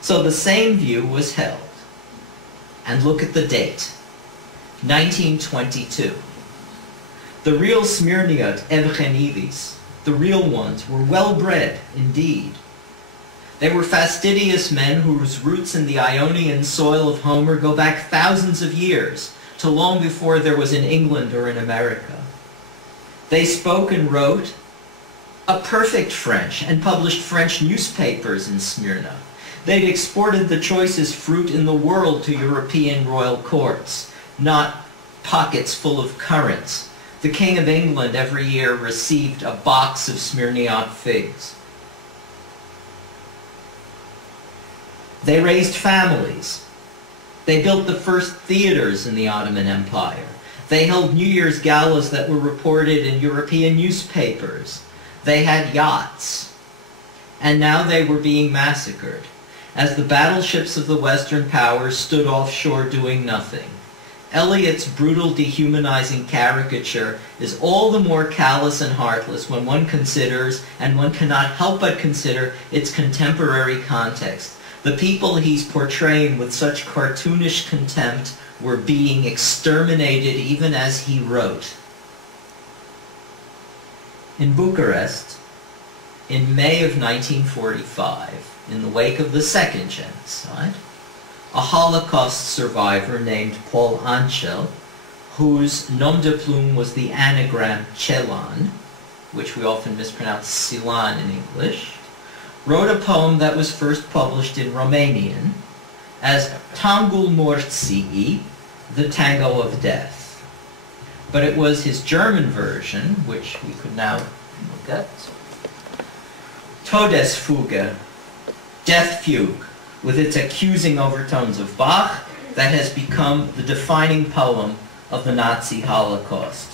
So the same view was held. And look at the date, 1922. The real Smyrniot Evgenidis, the real ones, were well-bred indeed. They were fastidious men whose roots in the Ionian soil of Homer go back thousands of years, to long before there was in England or in America. They spoke and wrote a perfect French and published French newspapers in Smyrna. They'd exported the choicest fruit in the world to European royal courts, not pockets full of currants. The King of England every year received a box of Smyrniot figs. They raised families. They built the first theaters in the Ottoman Empire. They held New Year's galas that were reported in European newspapers. They had yachts. And now they were being massacred, as the battleships of the Western powers stood offshore doing nothing. Eliot's brutal, dehumanizing caricature is all the more callous and heartless when one considers, and one cannot help but consider, its contemporary context. The people he's portraying with such cartoonish contempt were being exterminated even as he wrote. In Bucharest, in May of 1945, in the wake of the second genocide, a Holocaust survivor named Paul Celan, whose nom de plume was the anagram Celan, which we often mispronounce Celan in English, wrote a poem that was first published in Romanian as Tangul Morții, the Tango of Death. But it was his German version, which we could now look at, Todesfuge, Death Fugue, with its accusing overtones of Bach, that has become the defining poem of the Nazi Holocaust.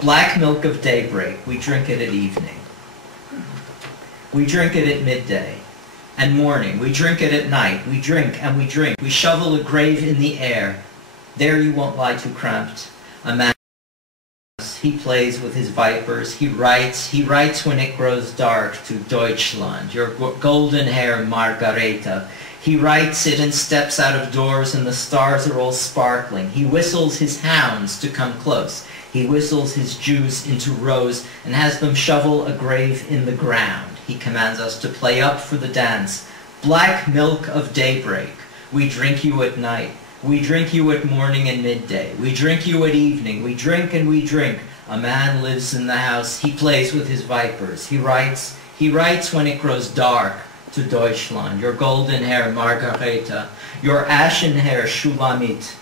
Black milk of daybreak, we drink it at evening. We drink it at midday and morning. We drink it at night. We drink and we drink. We shovel a grave in the air. There you won't lie too cramped. A man, he plays with his vipers. He writes when it grows dark to Deutschland, your golden hair Margareta. He writes it and steps out of doors and the stars are all sparkling. He whistles his hounds to come close. He whistles his Jews into rows and has them shovel a grave in the ground. He commands us to play up for the dance. Black milk of daybreak, we drink you at night. We drink you at morning and midday. We drink you at evening. We drink and we drink. A man lives in the house. He plays with his vipers. He writes when it grows dark to Deutschland. Your golden hair, Margareta. Your ashen hair, Shulamit.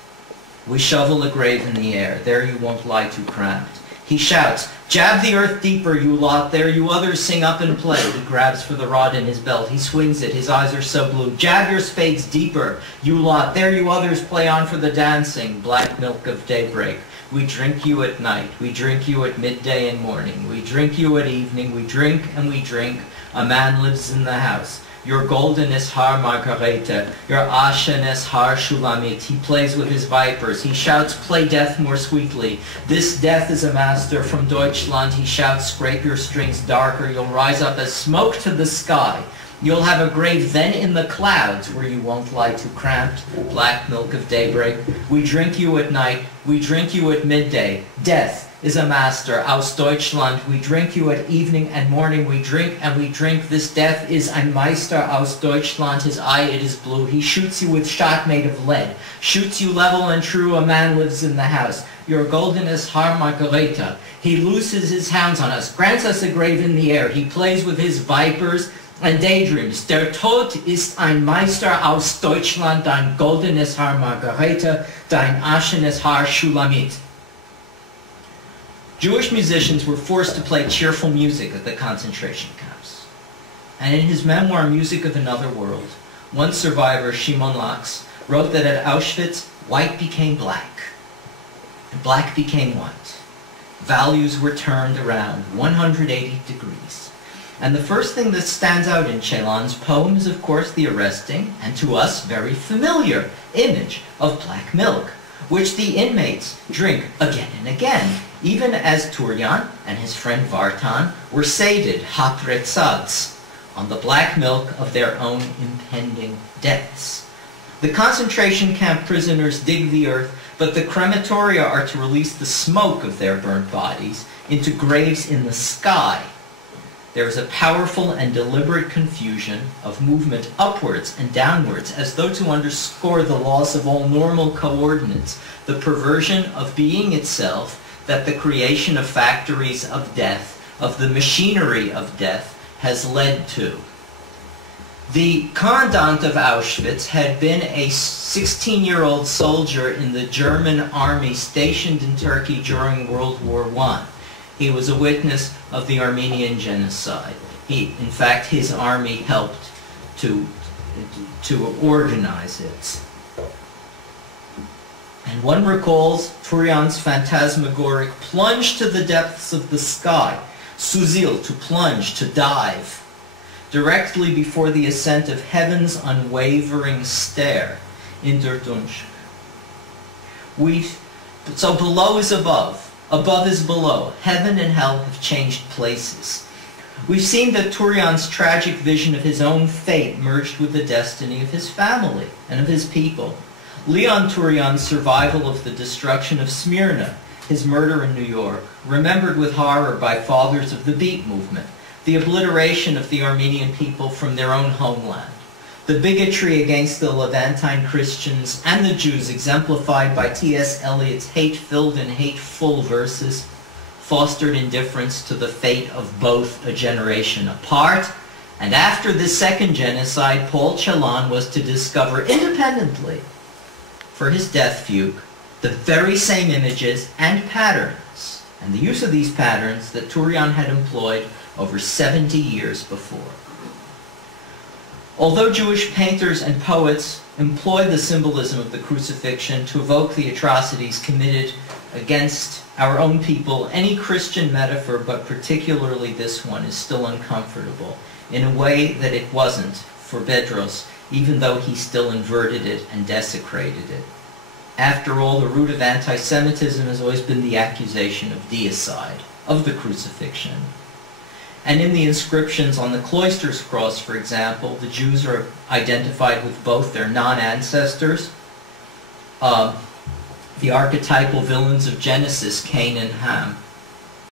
We shovel a grave in the air. There you won't lie too cramped. He shouts, jab the earth deeper, you lot. There you others sing up and play. He grabs for the rod in his belt. He swings it. His eyes are so blue. Jab your spades deeper, you lot. There you others play on for the dancing. Black milk of daybreak. We drink you at night. We drink you at midday and morning. We drink you at evening. We drink and we drink. A man lives in the house. Your goldenest Har Margareta, your ashenest Har Shulamit. He plays with his vipers. He shouts, play death more sweetly. This death is a master from Deutschland. He shouts, scrape your strings darker. You'll rise up as smoke to the sky. You'll have a grave then in the clouds where you won't lie too cramped. Black milk of daybreak. We drink you at night. We drink you at midday. Death is a master aus Deutschland. We drink you at evening and morning. We drink and we drink. This death is ein Meister aus Deutschland. His eye, it is blue. He shoots you with shot made of lead. Shoots you level and true. A man lives in the house. Your goldenest Har Margareta. He looses his hounds on us. Grants us a grave in the air. He plays with his vipers and daydreams. Der Tod ist ein Meister aus Deutschland. Dein goldenes Har Margareta. Dein aschenes Har Shulamit. Jewish musicians were forced to play cheerful music at the concentration camps. And in his memoir, Music of Another World, one survivor, Shimon Laks, wrote that at Auschwitz, white became black, and black became white. Values were turned around 180 degrees. And the first thing that stands out in Celan's poem is, of course, the arresting, and to us very familiar, image of black milk, which the inmates drink again and again, even as Tourian and his friend Vartan were sated, hapretzats, on the black milk of their own impending deaths. The concentration camp prisoners dig the earth, but the crematoria are to release the smoke of their burnt bodies into graves in the sky. There is a powerful and deliberate confusion of movement upwards and downwards, as though to underscore the laws of all normal coordinates, the perversion of being itself, that the creation of factories of death, of the machinery of death, has led to. The commandant of Auschwitz had been a 16-year-old soldier in the German army stationed in Turkey during World War I. He was a witness of the Armenian genocide. In fact, his army helped to organize it. And one recalls Tourian's phantasmagoric plunge to the depths of the sky, suzil, to plunge, to dive, directly before the ascent of heaven's unwavering stare in Durtunsk. So below is above is below. Heaven and hell have changed places. We've seen that Tourian's tragic vision of his own fate merged with the destiny of his family and of his people. Leon Tourian's survival of the destruction of Smyrna, his murder in New York, remembered with horror by fathers of the Beat movement, the obliteration of the Armenian people from their own homeland, the bigotry against the Levantine Christians and the Jews exemplified by T.S. Eliot's hate-filled and hateful verses, fostered indifference to the fate of both a generation apart, and after the second genocide, Paul Celan was to discover independently, for his death fugue, the very same images and patterns, and the use of these patterns that Tourian had employed over 70 years before. Although Jewish painters and poets employ the symbolism of the crucifixion to evoke the atrocities committed against our own people, any Christian metaphor, but particularly this one, is still uncomfortable, in a way that it wasn't for Bedros, even though he still inverted it and desecrated it. After all, the root of anti-Semitism has always been the accusation of deicide, of the crucifixion. And in the inscriptions on the cloister's cross, for example, the Jews are identified with both their non-ancestors, the archetypal villains of Genesis, Cain and Ham,